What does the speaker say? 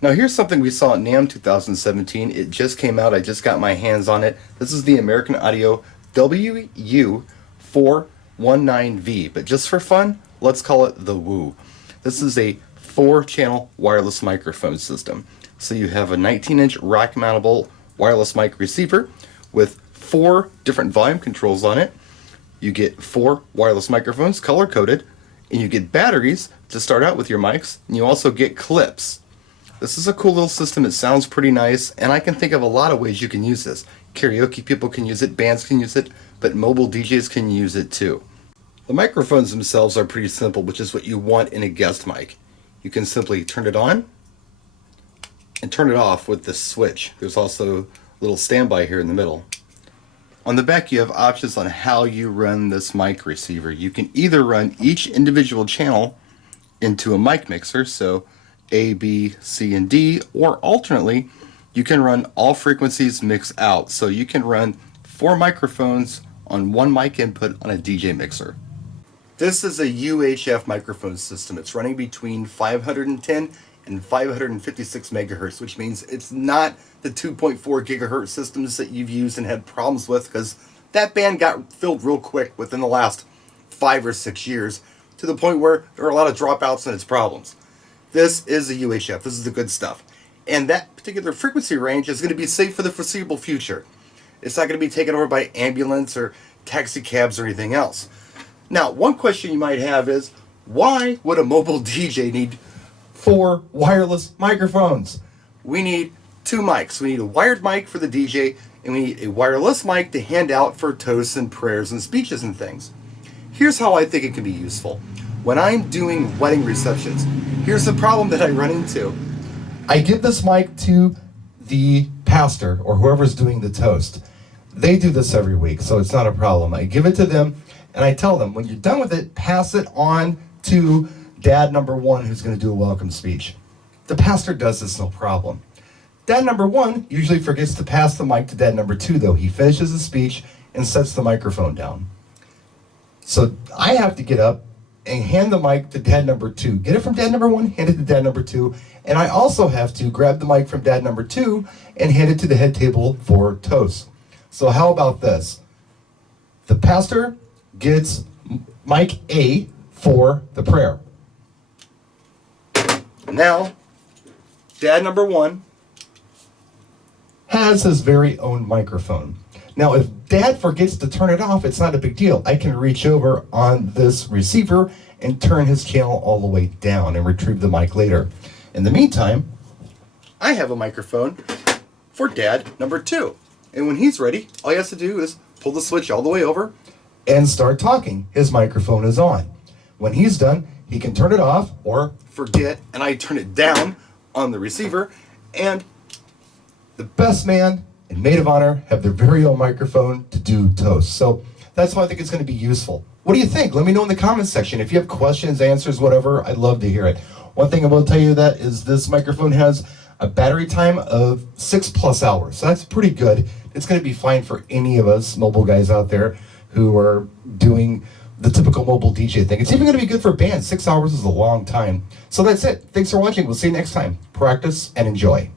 Now here's something we saw at NAMM 2017. It just came out. I just got my hands on it. This is the American Audio WU-419V. But just for fun, let's call it the WU. This is a 4-channel wireless microphone system. So you have a 19-inch rack-mountable wireless mic receiver with 4 different volume controls on it. You get 4 wireless microphones color-coded, and you get batteries to start out with your mics, and you also get clips. This is a cool little system. It sounds pretty nice, and I can think of a lot of ways you can use this. Karaoke people can use it, bands can use it, but mobile DJs can use it too. The microphones themselves are pretty simple, which is what you want in a guest mic. You can simply turn it on and turn it off with this switch. There's also a little standby here in the middle. On the back you have options on how you run this mic receiver. You can either run each individual channel into a mic mixer, so A, B, C, and D, or alternately, you can run all frequencies mixed out. So you can run 4 microphones on 1 mic input on a DJ mixer. This is a UHF microphone system. It's running between 510 and 556 megahertz, which means it's not the 2.4 gigahertz systems that you've used and had problems with, because that band got filled real quick within the last 5 or 6 years, to the point where there are a lot of dropouts and its problems. This is a UHF. This is the good stuff. And that particular frequency range is going to be safe for the foreseeable future. It's not going to be taken over by ambulance or taxi cabs or anything else. Now, one question you might have is, why would a mobile DJ need 4 wireless microphones? We need 2 mics. We need a wired mic for the DJ, and we need a wireless mic to hand out for toasts and prayers and speeches and things. Here's how I think it can be useful. When I'm doing wedding receptions, here's the problem that I run into. I give this mic to the pastor or whoever's doing the toast. They do this every week, so it's not a problem. I give it to them, and I tell them, when you're done with it, pass it on to dad number 1, who's going to do a welcome speech. The pastor does this, no problem. Dad number 1 usually forgets to pass the mic to dad number 2, though. He finishes the speech and sets the microphone down. So I have to get up and hand the mic to dad number 2. Get it from dad number 1, hand it to dad number 2, and I also have to grab the mic from dad number 2 and hand it to the head table for toast. So how about this? The pastor gets mic A for the prayer. Now, dad number 1 has his very own microphone. Now, if dad forgets to turn it off, it's not a big deal. I can reach over on this receiver and turn his channel all the way down and retrieve the mic later. In the meantime, I have a microphone for dad number 2. And when he's ready, all he has to do is pull the switch all the way over and start talking. His microphone is on. When he's done, he can turn it off or forget, and I turn it down on the receiver, and the best man and maid of honor have their very own microphone to do toast. So that's why I think it's going to be useful. What do you think? Let me know in the comments section. If you have questions, answers, whatever, I'd love to hear it. One thing I will tell you that is this microphone has a battery time of 6+ hours. So that's pretty good. It's going to be fine for any of us mobile guys out there who are doing the typical mobile DJ thing. It's even going to be good for bands. 6 hours is a long time. So that's it. Thanks for watching. We'll see you next time. Practice and enjoy.